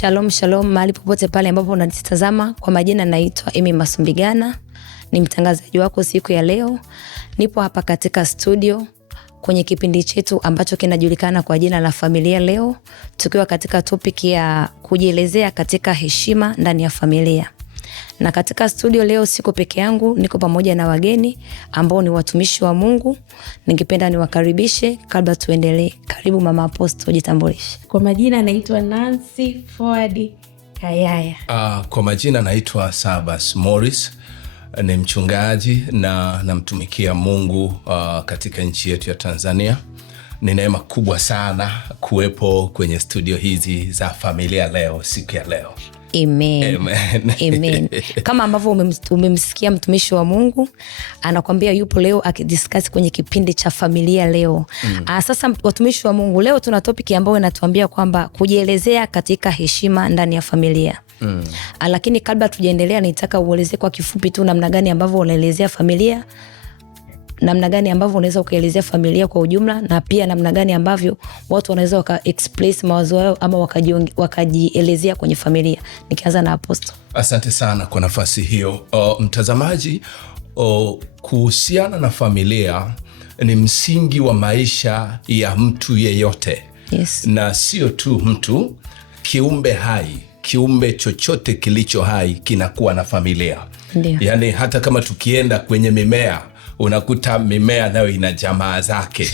Shalom shalom mahali popote pale ambapo unanitazama. Kwa majina naitwa Amy Masumbigana, ni mtangazaji wako siku ya leo. Nipo hapa katika studio kwenye kipindi chetu ambacho kinajulikana kwa jina la Familia Leo, tukiwa katika topic ya kujielezea katika heshima ndani ya familia. Na katika studio leo siko peke yangu, niko pamoja na wageni ambao ni watumishi wa Mungu. Ningependa niwakaribishe kabla tuendelee. Karibu Mama Apostle, jitambulishe. Kwa majina naitwa Nancy Forward Kayaya. Kwa majina naitwa Sabas Morris, ni mchungaji na namtumikia Mungu katika nchi yetu ya Tanzania. Ni neema kubwa sana kuwepo kwenye studio hizi za Familia Leo siku ya leo. Amen. Amen. Amen. Kama ambavyo umemsikia mtumishi wa Mungu anakuambia yupo leo akidiscuss kwenye kipindi cha Familia Leo. Sasa watumishi wa Mungu, leo tuna topic ambayo inatuambia kwamba kujielezea katika heshima ndani ya familia. Lakini kabla tujaendelea, nitaka uelezee kwa kifupi tu namna gani ambavyo unaelezea familia, namna gani ambavyo unaweza ukaelezea familia kwa ujumla, na pia namna gani ambavyo watu wanaweza waka-express mawazo yao ama wakajielezea kwenye familia. Nikianza na Apostle. Asante sana kwa nafasi hiyo. Mtazamaji, kuhusiana na familia ni msingi wa maisha ya mtu yeyote. Yes. Na sio tu mtu, kiumbe hai, kiumbe chochote kilicho hai kinakuwa na familia. Ndiyo. Yani hata kama tukienda kwenye mimea, unakuta mimea nayo ina jamaa zake.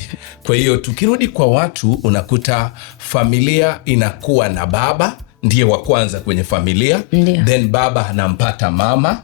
Kwa hiyo tukirudi kwa watu, unakuta familia inakuwa na baba, ndiye wa kwanza kwenye familia. Ndiyo. Then baba anampata mama.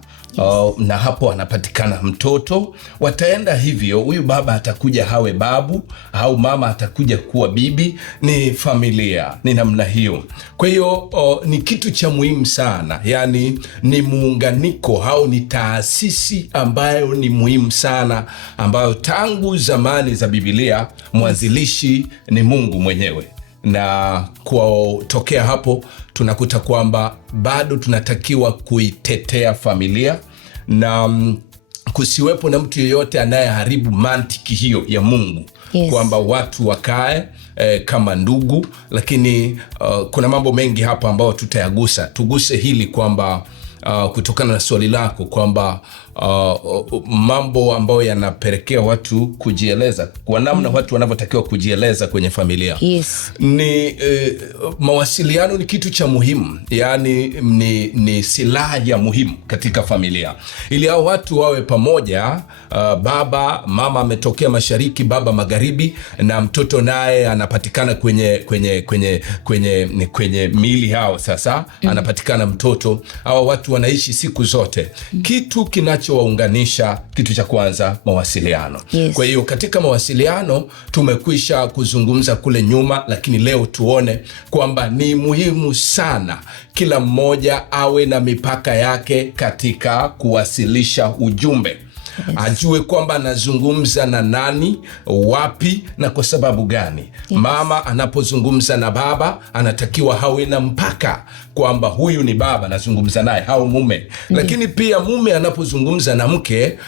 Na hapo anapatikana mtoto. Wataenda hivyo, huyu baba atakuja hawe babu, au mama atakuja kuwa bibi. Ni familia, ni namna hiyo. Kwa hiyo ni kitu cha muhimu sana, yani ni muunganiko au ni taasisi ambayo ni muhimu sana, ambayo tangu zamani za Biblia mwanzilishi ni Mungu mwenyewe. Na kutokea hapo tunakuta kwamba bado tunatakiwa kuitetea familia, na kusiwepo na mtu yeyote anayeharibu mantiki hiyo ya Mungu. Yes. Kwamba watu wakae kama ndugu. Lakini kuna mambo mengi hapa ambayo tutayagusa. Tuguse hili kwamba kutokana na swali lako kwamba mambo ambayo yanapelekea watu kujieleza, kwa namna watu wanavyotakiwa kujieleza kwenye familia. Yes. Ni mawasiliano ni kitu cha muhimu, yani ni silaha ya muhimu katika familia. Ili hao watu wawe pamoja, baba mama ametokea mashariki, baba magharibi, na mtoto naye anapatikana kwenye miili hao. Sasa anapatikana mtoto, hao watu wanaishi siku zote. Kitu kinachowaunganisha, kitu cha kwanza, mawasiliano. Yes. Kwa hiyo katika mawasiliano tumekwisha kuzungumza kule nyuma, lakini leo tuone kwamba ni muhimu sana kila mmoja awe na mipaka yake katika kuwasilisha ujumbe. Yes. Ajue kwamba anazungumza na nani, wapi, na kwa sababu gani. Yes. Mama anapozungumza na baba anatakiwa hawe na mpaka kwamba huyu ni baba nazungumza naye, au mume. Lakini pia mume anapozungumza na mke,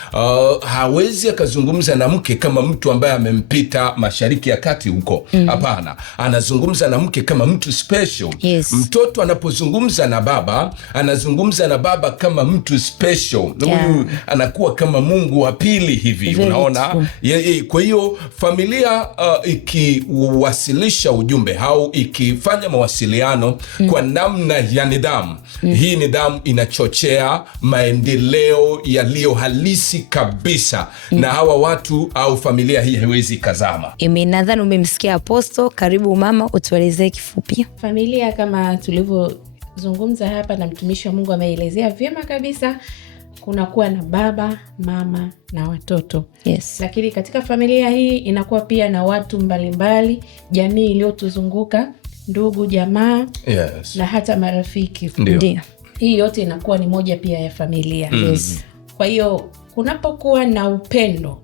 hawezi akazungumza na mke kama mtu ambaye amempita mashariki ya kati huko. Hapana, anazungumza na mke kama mtu special. Yes. Mtoto anapozungumza na baba, anazungumza na baba kama mtu special. Huyu anakuwa kama Mungu wa pili hivi. Very unaona? Kwa hiyo familia ikiwasilisha ujumbe au ikifanya mawasiliano kwa namna ya nidhamu, hii nidhamu inachochea maendeleo yaliyo halisi kabisa. Na hawa watu au familia hii haiwezi kazama. Nadhani umemsikia Apostle. Karibu mama, utuelezee kifupi. Familia kama tulivyozungumza hapa na mtumishi wa Mungu ameelezea vyema kabisa. Kunakuwa na baba, mama na watoto. Yes. Lakini katika familia hii inakuwa pia na watu mbalimbali, jamii iliyotuzunguka, ndugu, jamaa. Yes. Na hata marafiki. Ndio. Hii yote inakuwa ni moja pia ya familia. Yes. Kwa hiyo kunapokuwa na upendo,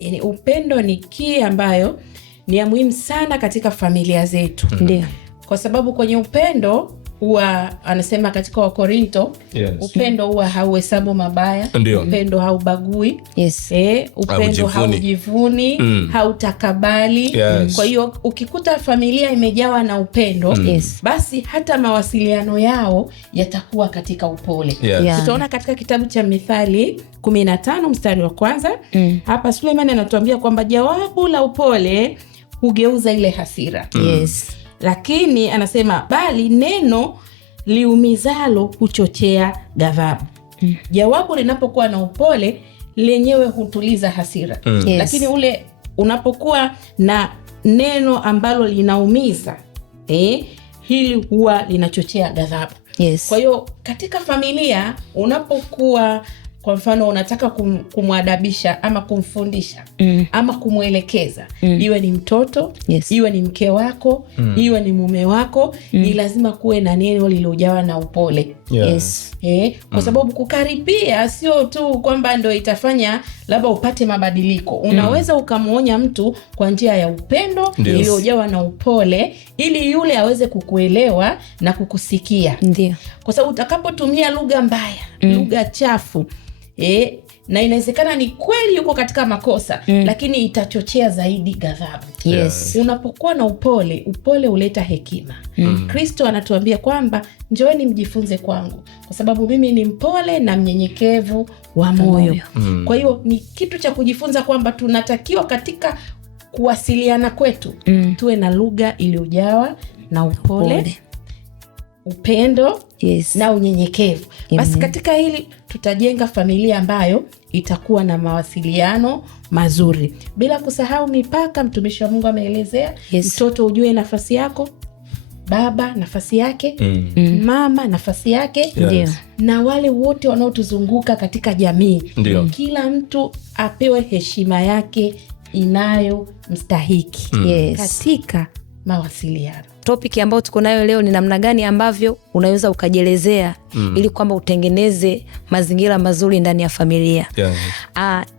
yani upendo ni key ambayo ni ya muhimu sana katika familia zetu. Ndio. Kwa sababu kwenye upendo huwa anasema katika Wakorinto, upendo huwa hauhesabu mabaya. Ndiyo. Upendo haubagui. Yes. Upendo haujivuni, hautakabali. Yes. Kwa hiyo ukikuta familia imejawa na upendo, basi hata mawasiliano yao yatakuwa katika upole. Yes. Tutaona katika kitabu cha Mithali 15 mstari wa 1. Hapa Suleiman anatuambia kwamba jawabu la upole hugeuza ile hasira. Yes. Lakini anasema bali neno liumizalo huchochea ghadhabu. Jawabu linapokuwa na upole lenyewe hutuliza hasira. Yes. Lakini ule unapokuwa na neno ambalo linaumiza, hili huwa linachochea ghadhabu. Yes. Kwa hiyo katika familia unapokuwa, kwa mfano unataka kumwadabisha ama kumfundisha ama kumwelekeza, iwe ni mtoto, iwe ni mke wako, iwe ni mume wako, ni lazima kuwe na neno lililojawa na upole. Yes. Kwa sababu kukaripia sio tu kwamba ndio itafanya labda upate mabadiliko. Unaweza ukamuonya mtu kwa njia ya upendo iliyojawa na upole, ili yule aweze kukuelewa na kukusikia. Ndio. Kwa sababu utakapotumia lugha mbaya, lugha chafu, na inawezekana ni kweli yuko katika makosa, lakini itachochea zaidi ghadhabu. Yes. Unapokuwa na upole, upole huleta hekima. Kristo anatuambia kwamba njoeni mjifunze kwangu, kwa sababu mimi ni mpole na mnyenyekevu wa moyo. Kwa hiyo ni kitu cha kujifunza kwamba tunatakiwa katika kuwasiliana kwetu tuwe na lugha iliyojawa na upole, upendo, na unyenyekevu. Basi katika hili tutajenga familia ambayo itakuwa na mawasiliano mazuri, bila kusahau mipaka. Mtumishi wa Mungu ameelezea, mtoto ujue nafasi yako, baba nafasi yake, mama nafasi yake, na wale wote wanaotuzunguka katika jamii. Kila mtu apewe heshima yake inayomstahiki katika mawasiliano. Topic ambayo tuko nayo leo ni namna gani ambavyo unaweza ukajielezea ili kwamba utengeneze mazingira mazuri ndani ya familia.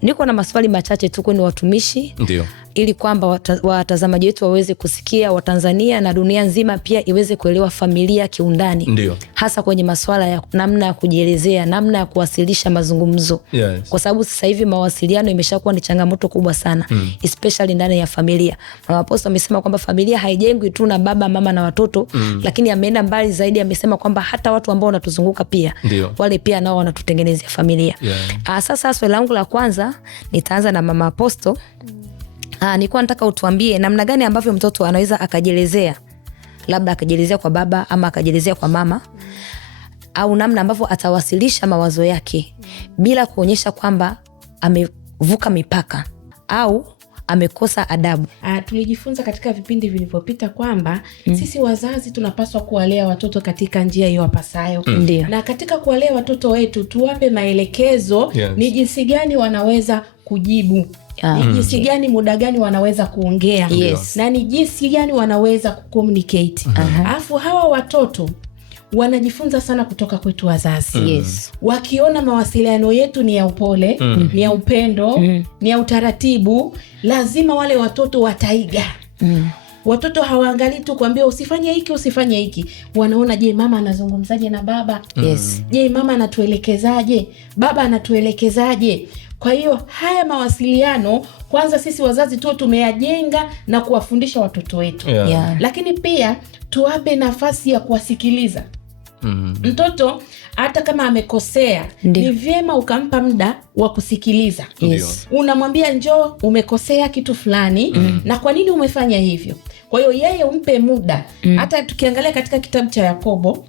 Niko na maswali machache tu kwenu watumishi. Ndio. Ili kwamba watazamaji wetu waweze kusikia, Watanzania na dunia nzima pia iweze kuelewa familia kiundani. Ndio. Hasa kwenye masuala ya namna ya kujielezea, namna ya kuwasilisha mazungumzo. Kwa sababu sasa hivi mawasiliano imeshakuwa ni changamoto kubwa sana, especially ndani ya familia. Mama Apostle amesema kwamba familia haijengwi tu na baba, mama na watoto, lakini ameenda mbali zaidi, amesema kwamba hata watu ambao wanatuzunguka pia, wale pia nao wanatutengenezea familia. Sasa swali langu la kwanza nitaanza na Mama Apostle. Nilikuwa nataka utuambie namna gani ambavyo mtoto anaweza akajielezea, labda akajielezea kwa baba ama akajielezea kwa mama, au namna ambavyo atawasilisha mawazo yake bila kuonyesha kwamba amevuka mipaka au amekosa adabu. Tulijifunza katika vipindi vilivyopita kwamba sisi wazazi tunapaswa kuwalea watoto katika njia iwapasayo. Na katika kuwalea watoto wetu tuwape maelekezo, ni jinsi gani wanaweza kujibu, ni jinsi gani, muda gani wanaweza kuongea, na ni jinsi gani wanaweza kucommunicate. Alafu hawa watoto wanajifunza sana kutoka kwetu wazazi. Wakiona mawasiliano yetu ni ya upole, ni ya upendo, ni ya utaratibu, lazima wale watoto wataiga. Watoto hawaangalii tu kuambia usifanye hiki, usifanye hiki. Wanaona, je, mama anazungumzaje na baba? Je, mama anatuelekezaje? Baba anatuelekezaje? Kwa hiyo haya mawasiliano kwanza sisi wazazi tu tumeyajenga na kuwafundisha watoto wetu. Lakini pia tuwape nafasi ya kuwasikiliza. Mtoto hata kama amekosea, ni vyema ukampa muda wa kusikiliza. Unamwambia njoo, umekosea kitu fulani, na kwa nini umefanya hivyo? Kwa hiyo yeye umpe muda. Hata tukiangalia katika kitabu cha Yakobo,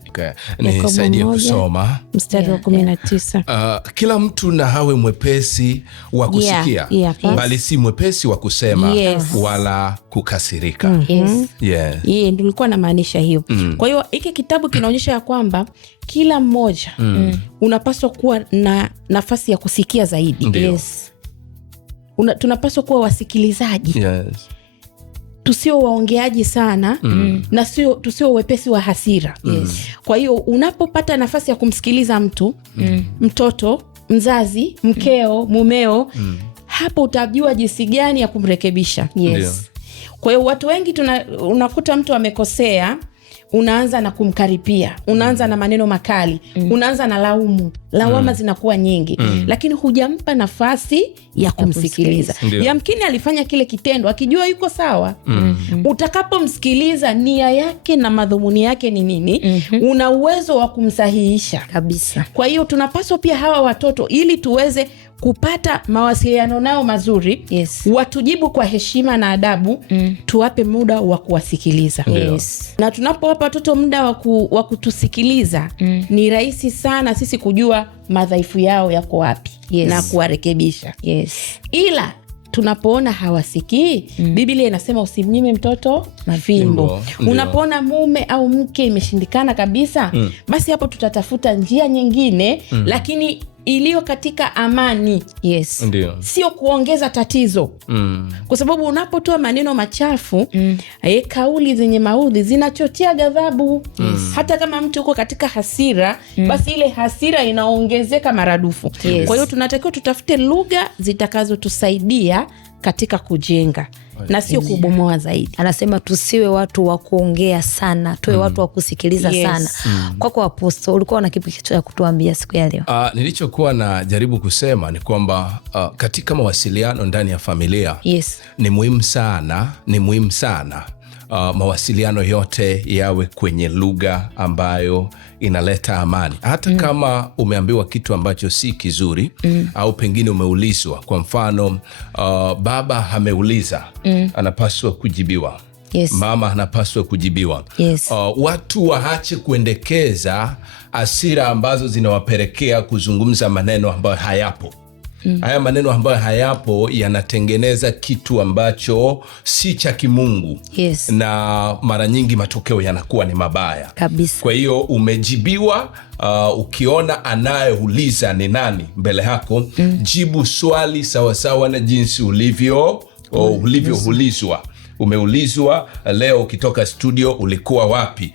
nisaidie kusoma mstari wa 19. Kila mtu na hawe mwepesi wa kusikia, bali si mwepesi wa kusema, wala kukasirika. Ndio nilikuwa namaanisha hiyo. Kwa hiyo hiki kitabu kinaonyesha ya kwamba kila mmoja unapaswa kuwa na nafasi ya kusikia zaidi. Tunapaswa kuwa wasikilizaji. Tusio waongeaji sana, na tusio wepesi wa hasira. Kwa hiyo unapopata nafasi ya kumsikiliza mtu, mtoto, mzazi, mkeo, mumeo, hapo utajua jinsi gani ya kumrekebisha. Kwa hiyo watu wengi unakuta mtu amekosea, unaanza na kumkaripia, unaanza na maneno makali, unaanza na lawama zinakuwa nyingi, lakini hujampa nafasi ya kumsikiliza. Yamkini alifanya kile kitendo akijua yuko sawa. Utakapomsikiliza nia yake na madhumuni yake ni nini, una uwezo wa kumsahihisha kabisa. Kwa hiyo tunapaswa pia hawa watoto, ili tuweze kupata mawasiliano nao mazuri, watujibu kwa heshima na adabu, tuwape muda wa kuwasikiliza. Na tunapowapa watoto muda wa kutusikiliza, ni rahisi sana sisi kujua madhaifu yao yako wapi na kuwarekebisha. Ila tunapoona hawasikii, Biblia inasema usimnyime mtoto mafimbo. Unapoona mume au mke imeshindikana kabisa, basi hapo tutatafuta njia nyingine, lakini iliyo katika amani. Sio kuongeza tatizo. Kwa sababu unapotoa maneno machafu, kauli zenye maudhi zinachochea ghadhabu. Hata kama mtu uko katika hasira, basi ile hasira inaongezeka maradufu. Kwa hiyo tunatakiwa tutafute lugha zitakazotusaidia katika kujenga na sio kubomoa zaidi. Anasema tusiwe watu wa kuongea sana, tuwe watu wa kusikiliza sana. Kwako Apostle, ulikuwa na kipi cha kutuambia siku ya leo? Nilichokuwa na jaribu kusema ni kwamba katika mawasiliano ndani ya familia ni muhimu sana mawasiliano yote yawe kwenye lugha ambayo inaleta amani. Hata kama umeambiwa kitu ambacho si kizuri, au pengine umeulizwa, kwa mfano baba ameuliza, anapaswa kujibiwa. Mama anapaswa kujibiwa. Watu waache kuendekeza hasira ambazo zinawapelekea kuzungumza maneno ambayo hayapo. Haya maneno ambayo hayapo yanatengeneza kitu ambacho si cha kimungu. Na mara nyingi matokeo yanakuwa ni mabaya kabisa. Kwa hiyo umejibiwa, ukiona anayeuliza ni nani mbele yako, jibu swali sawasawa na jinsi ulivyoulizwa. Umeulizwa leo ukitoka studio ulikuwa wapi?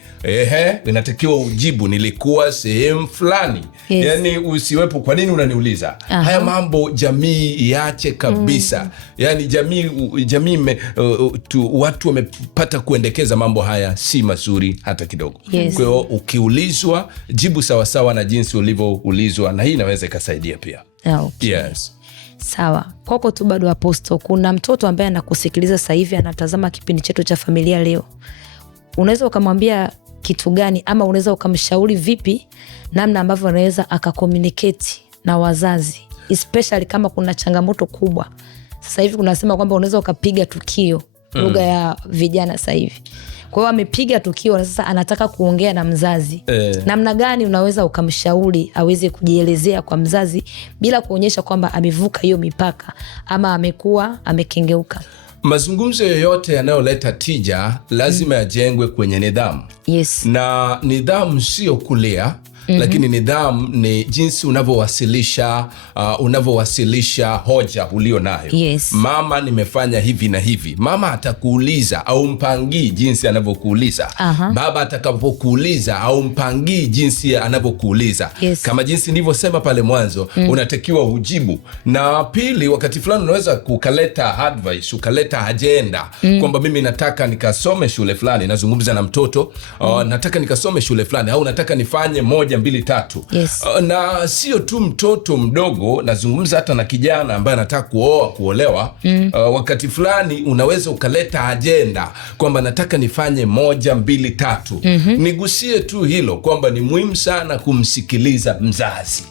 Inatakiwa ujibu nilikuwa sehemu fulani. Yani usiwepo kwa nini unaniuliza? Haya mambo jamii iache kabisa. Yani jamii watu wamepata kuendekeza mambo haya si mazuri hata kidogo. Kwa hiyo ukiulizwa, jibu sawasawa na jinsi ulivyoulizwa, na hii inaweza ikasaidia pia. Sawa. Kwako tu bado Apostle, kuna mtoto ambaye anakusikiliza sasa hivi, anatazama kipindi chetu cha Familia Leo. Unaweza ukamwambia kitu gani, ama unaweza ukamshauri vipi namna ambavyo anaweza akakomunicate na wazazi, especially kama kuna changamoto kubwa? Sasa hivi kunasema kwamba unaweza ukapiga tukio, lugha ya vijana sasa hivi. Kwa hiyo amepiga tukio na sasa anataka kuongea na mzazi. Namna gani unaweza ukamshauri aweze kujielezea kwa mzazi bila kuonyesha kwamba amevuka hiyo mipaka ama amekuwa amekengeuka? Mazungumzo yoyote yanayoleta tija lazima yajengwe kwenye nidhamu. Na nidhamu sio kulia, lakini nidhamu ni jinsi unavyowasilisha hoja ulio nayo. Mama, nimefanya hivi na hivi. Mama atakuuliza au mpangii jinsi anavyokuuliza. Baba atakapokuuliza au mpangii jinsi anavyokuuliza. Kama jinsi nilivyosema pale mwanzo, unatakiwa ujibu. Na pili, wakati fulani unaweza kukaleta advice, ukaleta agenda, kwamba mimi nataka nikasome shule fulani. Nazungumza na mtoto, nataka nikasome shule fulani, au nataka nifanye 1, 2, 3. Na sio tu mtoto mdogo, nazungumza hata na kijana ambaye anataka kuolewa. Wakati fulani unaweza ukaleta agenda kwamba nataka nifanye 1, 2, 3. Nigusie tu hilo kwamba ni muhimu sana kumsikiliza mzazi.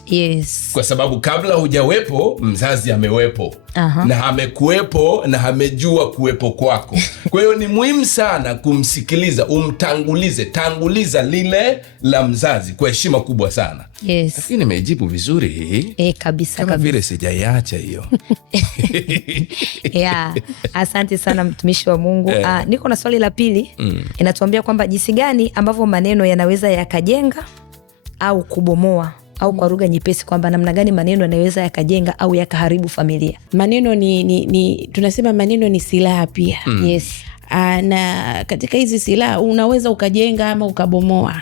Kwa sababu kabla hujawepo, mzazi amewepo. Na amekuwepo na amejua kuwepo kwako. Kwa hiyo ni muhimu sana kumsikiliza, tanguliza lile la mzazi kwa heshima kubwa sana. Lakini nimejibu vizuri hii. Kabisa kama vile sijaiacha hiyo. Asante sana mtumishi wa Mungu. Niko na swali la pili. Inatuambia kwamba jinsi gani ambavyo maneno yanaweza yakajenga au kubomoa, au kwa lugha nyepesi kwamba namna gani maneno yanaweza yakajenga au yakaharibu familia. Maneno tunasema maneno ni silaha pia. Na katika hizi silaha unaweza ukajenga ama ukabomoa.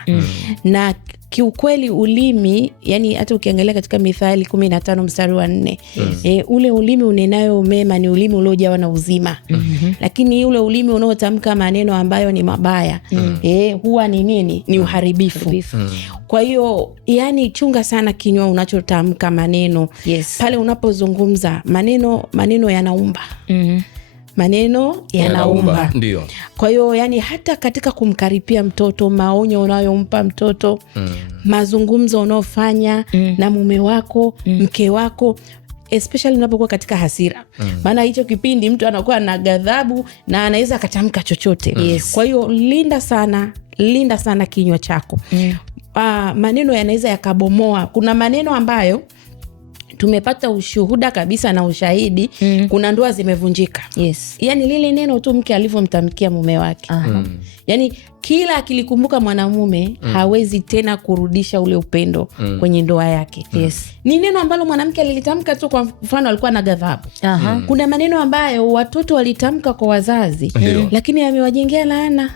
Na kiukweli ulimi, yani hata ukiangalia katika Mithali 15 mstari wa 4, ule ulimi unenayo mema ni ulimi uliojawa na uzima. Lakini ule ulimi unaotamka maneno ambayo ni mabaya, huwa ni nini? Ni uharibifu. Kwa hiyo yani chunga sana kinywa unachotamka maneno. Pale unapozungumza maneno yanaumba. Maneno yanaumba. Ndio. Kwa hiyo yani hata katika kumkaripia mtoto, maonyo unayompa mtoto, mazungumzo unaofanya na mume wako, mke wako, especially unapokuwa katika hasira. Maana hicho kipindi mtu anakuwa na ghadhabu na anaweza akatamka chochote. Kwa hiyo linda sana kinywa chako. Maneno yanaweza yakabomoa. Kuna maneno ambayo tumepata ushuhuda kabisa na ushahidi, kuna ndoa zimevunjika. Yani lile neno tu mke alivyomtamkia mume wake. Yani kila akilikumbuka mwanamume hawezi tena kurudisha ule upendo kwenye ndoa yake. Ni neno ambalo mwanamke alilitamka tu, kwa mfano alikuwa na ghadhabu. Kuna maneno ambayo watoto walitamka kwa wazazi, lakini yamewajengea laana.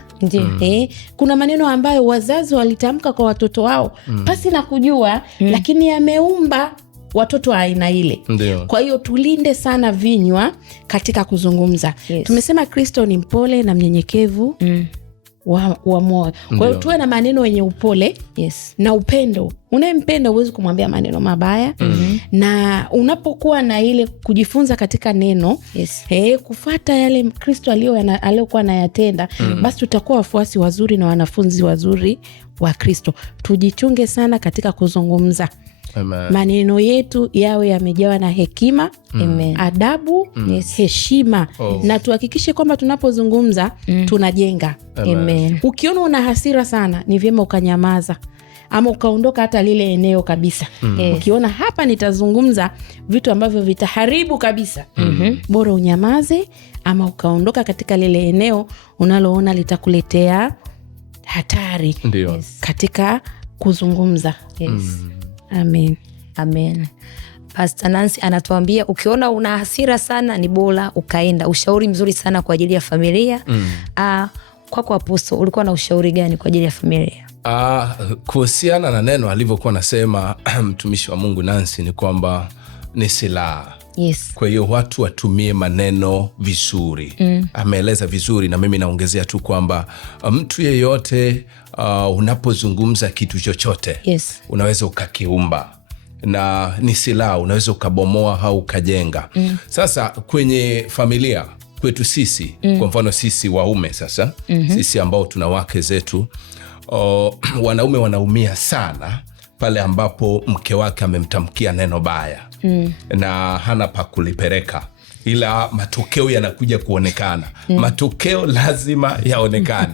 Kuna maneno ambayo wazazi walitamka kwa watoto wao pasi na kujua, lakini yameumba watoto wa aina ile. Kwa hiyo tulinde sana vinywa katika kuzungumza. Tumesema Kristo ni mpole na mnyenyekevu wa moyo. Kwa hiyo tuwe na maneno yenye upole na upendo. Unayempenda huwezi kumwambia maneno mabaya. Na unapokuwa na ile kujifunza katika neno, kufuata yale Kristo aliyokuwa anayatenda, basi tutakuwa wafuasi wazuri na wanafunzi wazuri wa Kristo. Tujichunge sana katika kuzungumza. Maneno yetu yawe yamejawa na hekima, adabu, heshima. Na tuhakikishe kwamba tunapozungumza tunajenga. Ukiona una hasira sana, ni vyema ukanyamaza ama ukaondoka hata lile eneo kabisa. Ukiona hapa nitazungumza vitu ambavyo vitaharibu kabisa, bora unyamaze ama ukaondoka katika lile eneo unaloona litakuletea hatari katika kuzungumza. Amen. Pastor Nancy anatuambia ukiona una hasira sana ni bora ukaenda. Ushauri mzuri sana kwa ajili ya familia. Kwako Apostle, ulikuwa na ushauri gani kwa ajili ya familia? Kuhusiana na neno alivyokuwa nasema mtumishi wa Mungu Nancy, ni kwamba ni silaha. Kwa hiyo watu watumie maneno vizuri. Ameeleza vizuri, na mimi naongezea tu kwamba mtu yeyote unapozungumza kitu chochote, unaweza ukakiumba, na ni silaha, unaweza ukabomoa au ukajenga. Sasa kwenye familia kwetu sisi, kwa mfano sisi waume sasa, sisi ambao tuna wake zetu, wanaume wanaumia sana pale ambapo mke wake amemtamkia neno baya na hana pa kulipeleka, ila matokeo yanakuja kuonekana. Matokeo lazima yaonekane.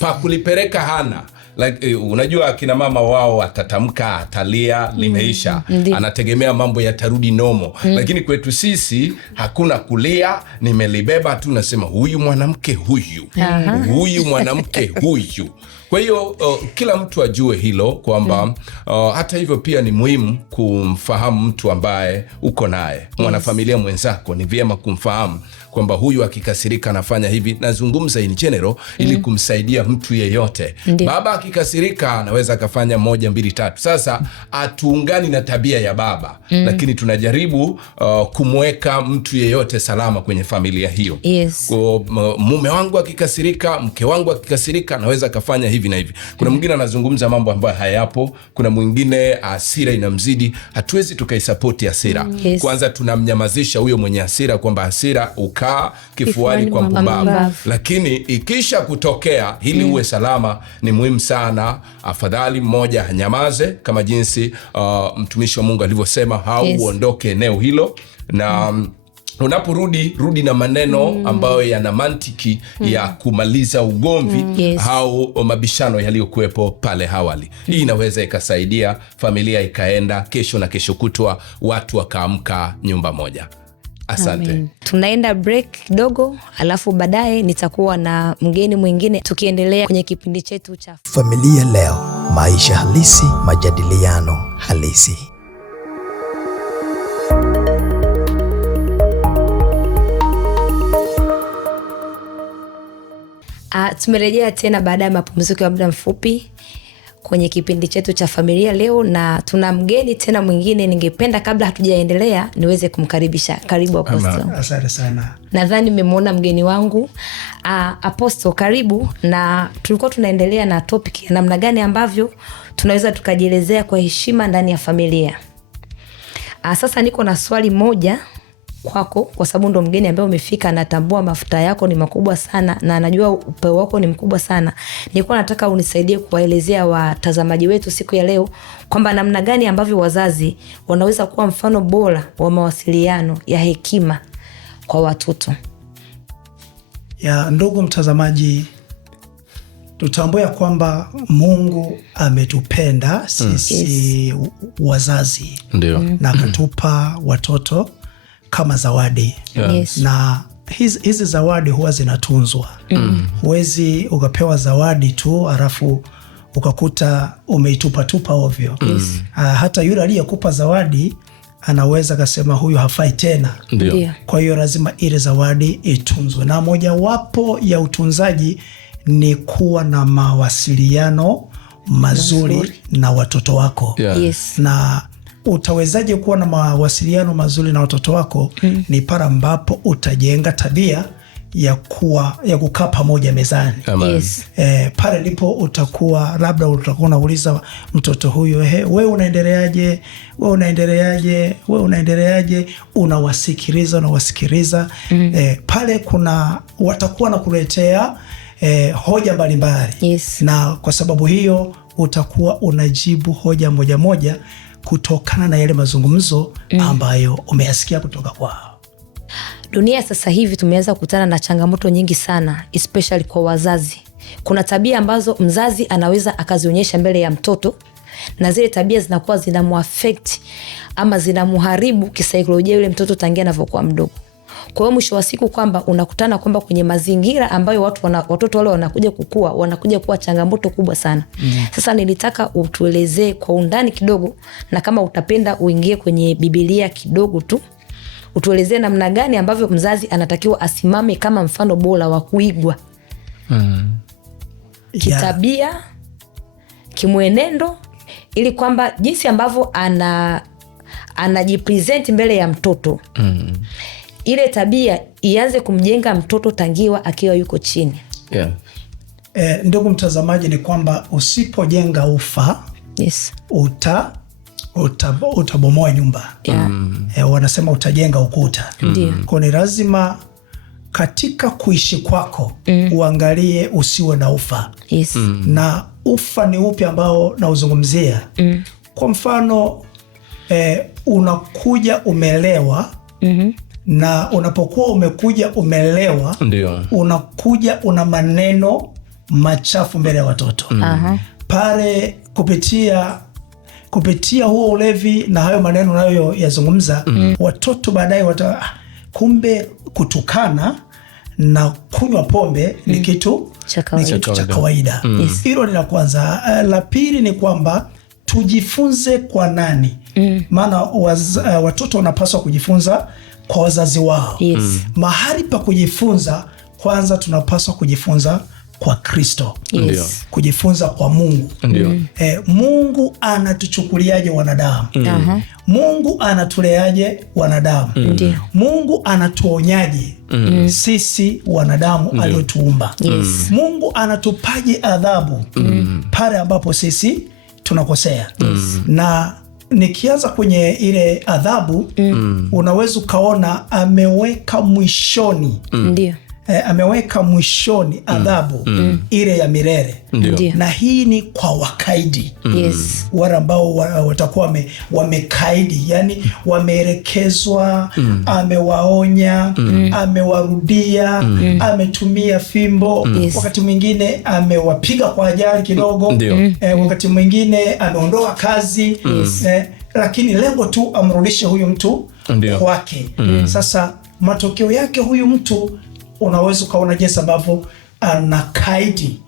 Pa kulipeleka hana. Like, unajua akina mama wao atatamka, atalia, limeisha. Anategemea mambo yatarudi nomo. Lakini kwetu sisi hakuna kulia, nimelibeba tu, nasema huyu mwanamke huyu, huyu mwanamke huyu. Kwa hiyo kila mtu ajue hilo kwamba hata hivyo pia ni muhimu kumfahamu mtu ambaye uko naye, mwanafamilia mwenzako. Ni vyema kumfahamu kwamba huyu akikasirika anafanya hivi. Nazungumza in general ili kumsaidia mtu yeyote. Baba akikasirika anaweza akafanya 1, 2, 3. Sasa atuungani na tabia ya baba, lakini tunajaribu kumweka mtu yeyote salama kwenye familia hiyo. Kwa mume wangu akikasirika, mke wangu akikasirika, anaweza akafanya hivi na hivi. Kuna mwingine anazungumza mambo ambayo hayapo. Kuna mwingine hasira inamzidi. Hatuwezi tukaisapoti hasira. Kwanza tunamnyamazisha huyo mwenye hasira kwamba hasira kifuani kwa mpumbavu. Lakini ikisha kutokea ili uwe salama, ni muhimu sana afadhali mmoja anyamaze kama jinsi mtumishi wa Mungu alivyosema, au uondoke eneo hilo, na unaporudi na maneno ambayo yana mantiki ya kumaliza ugomvi au mabishano yaliyokuwepo pale awali. Hii inaweza ikasaidia familia ikaenda kesho na kesho kutwa, watu wakaamka nyumba moja. Asante. Amen. Tunaenda break kidogo, alafu baadaye nitakuwa na mgeni mwingine tukiendelea kwenye kipindi chetu cha Familia Leo, maisha halisi, majadiliano halisi. Tumerejea tena baada ya mapumziko ya muda mfupi. kwenye kipindi chetu cha familia leo, na tuna mgeni tena mwingine. Ningependa kabla hatujaendelea niweze kumkaribisha. Karibu Apostle. Asante sana. Nadhani mmemwona mgeni wangu. Apostle, karibu. Na tulikuwa tunaendelea na topic ya namna gani ambavyo tunaweza tukajielezea kwa heshima ndani ya familia. Sasa niko na swali moja kwako, kwa sababu ndo mgeni ambaye umefika, natambua mafuta yako ni makubwa sana na najua upeo wako ni mkubwa sana. Nilikuwa nataka unisaidie kuwaelezea watazamaji wetu siku ya leo kwamba namna gani ambavyo wazazi wanaweza kuwa mfano bora wa mawasiliano ya hekima kwa watoto. Ya ndugu mtazamaji, tutambue kwamba Mungu ametupenda sisi wazazi. Ndio. Na akatupa watoto kama zawadi. Yes. Na hizi zawadi huwa zinatunzwa. Huwezi ukapewa zawadi tu alafu ukakuta umeitupa ovyo. Hata yule aliyekupa zawadi anaweza kasema huyu hafai tena. Ndio. Kwa hiyo lazima ile zawadi itunzwe, na mojawapo ya utunzaji ni kuwa na mawasiliano mazuri na watoto wako. Yes. Na utawezaje kuwa na mawasiliano mazuri na watoto wako? Ni pale ambapo utajenga tabia ya kukaa pamoja mezani. Yes. Pale ndipo utakuwa labda unauliza mtoto huyo, wewe unaendeleaje? Wewe unaendeleaje? Unawasikiliza. Pale watakuwa na kuletea hoja mbalimbali. Yes. Na kwa sababu hiyo utakuwa unajibu hoja moja kutokana na yale mazungumzo ambayo umeyasikia kutoka kwao. Dunia sasa hivi tumeanza kukutana na changamoto nyingi sana, especially kwa wazazi. Kuna tabia ambazo mzazi anaweza akazionyesha mbele ya mtoto, na zile tabia zinakuwa zinamuaffect ama zinamuharibu kisaikolojia yule mtoto tangia anavyokuwa mdogo. Kwa hiyo mwisho wa siku kwamba unakutana kwamba kwenye mazingira ambayo watoto wale wanakuja kukua, wanakuja kuwa changamoto kubwa sana. Sasa nilitaka utuelezee kwa undani kidogo, na kama utapenda uingie kwenye Biblia kidogo tu, utuelezee namna gani ambavyo mzazi anatakiwa asimame kama mfano bora wa kuigwa. Kitabia, kimwenendo, ili kwamba jinsi ambavyo anajipresent mbele ya mtoto, ile tabia ianze kumjenga mtoto tangiwa akiwa yuko chini. Yeah. Ndugu mtazamaji, ni kwamba usipojenga ufa, yes, utabomoa nyumba. Yeah. Wanasema utajenga ukuta. Kwa ni lazima katika kuishi kwako uangalie usiwe na ufa. Yes. Na ufa ni upi ambao nauzungumzia? Kwa mfano unakuja umelewa, na unapokuwa umelewa, unakuja una maneno machafu mbele ya watoto. Pale kupitia huo ulevi na hayo maneno nayo yazungumza, watoto baadaye kumbe kutukana na kunywa pombe ni kitu cha kawaida. Hilo ni la kwanza. La pili ni kwamba tujifunze kwa nani? Maana watoto wanapaswa kujifunza kwa wazazi wao. Yes. Mahali pa kujifunza, kwanza tunapaswa kujifunza kwa Kristo. Yes. Kujifunza kwa Mungu. Mungu anatuchukuliaje wanadamu? Mungu anatuleaje wanadamu? Mungu anatuonyaje sisi wanadamu aliotuumba? Yes. Mungu anatupaje adhabu pale ambapo sisi tunakosea? Na nikianza kwenye ile adhabu, unaweza ukaona ameweka mwishoni. Ameweka mwishoni adhabu ile ya milele. Na hii ni kwa wakaidi. Yes. Wale ambao watakuwa wamekaidi, yani wameelekezwa, amewaonya, amewarudia, ametumia fimbo. Yes. Wakati mwingine amewapiga kwa ajali kidogo. Wakati mwingine ameondoa kazi. Lakini lengo tu amrudishe huyu mtu kwake. Sasa matokeo yake huyu mtu unaweza ukaona jinsi ambavyo anakaidi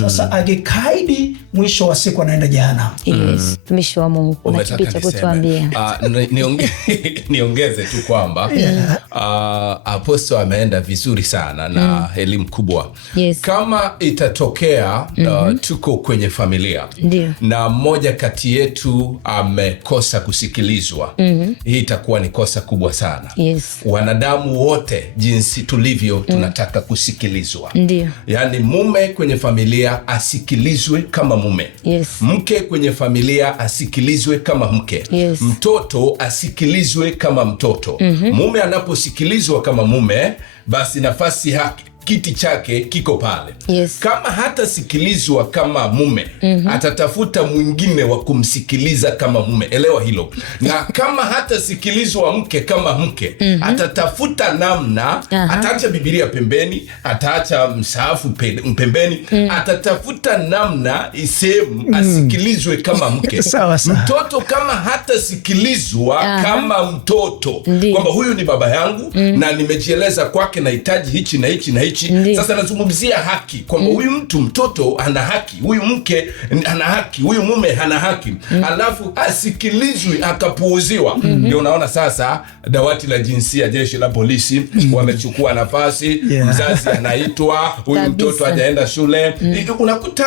Sasa akikaidi, mwisho wa siku anaenda jehanamu. Mtumishi wa Mungu, una kipi cha kutuambia? Niongeze tu kwamba Apostle ameenda vizuri sana na elimu kubwa. Kama itatokea tuko kwenye familia na mmoja kati yetu amekosa kusikilizwa, hii itakuwa ni kosa kubwa sana. Wanadamu wote jinsi tulivyo tunataka kusikilizwa. Yani mume kwenye familia asikilizwe kama mume. Mke kwenye familia asikilizwe kama mke. Mtoto asikilizwe kama mtoto. Mume anaposikilizwa kama mume, basi nafasi yake, kiti chake kiko pale. Kama hatasikilizwa kama mume, atatafuta mwingine wa kumsikiliza kama mume. Elewa hilo. Na kama hatasikilizwa mke kama mke, atatafuta namna, ataacha Biblia pembeni, ataacha msaafu pembeni, atatafuta namna isemu asikilizwe kama mke. Mtoto kama hatasikilizwa kama mtoto, kwamba huyu ni baba yangu na nimejieleza kwake, nahitaji hichi na hichi na hichi. Sasa nazungumzia haki, kwamba huyu mtoto ana haki, huyu mke ana haki, huyu mume ana haki. Alafu asikilizwi akapuuziwa. Ndio unaona sasa dawati la jinsia, jeshi la polisi wamechukua nafasi. Mzazi anaitwa, huyu mtoto hajaenda shule, unakuta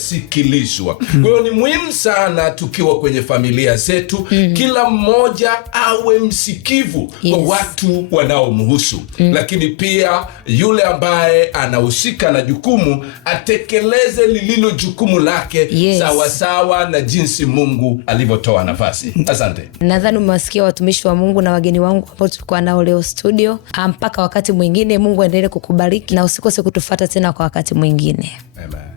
hajasikilizwa. Kwa hiyo ni muhimu sana tukiwa kwenye familia zetu, kila mmoja awe msikivu kwa watu wanaomhusu, lakini pia yule ambaye anahusika na jukumu atekeleze lililo jukumu lake sawa na jinsi Mungu alivyotoa nafasi. Asante. Nadhani umewasikia watumishi wa Mungu na wageni wangu ambao tulikuwa nao leo studio. Mpaka wakati mwingine, Mungu aendelee kukubariki na usikose kutufuata tena kwa wakati mwingine. Amen.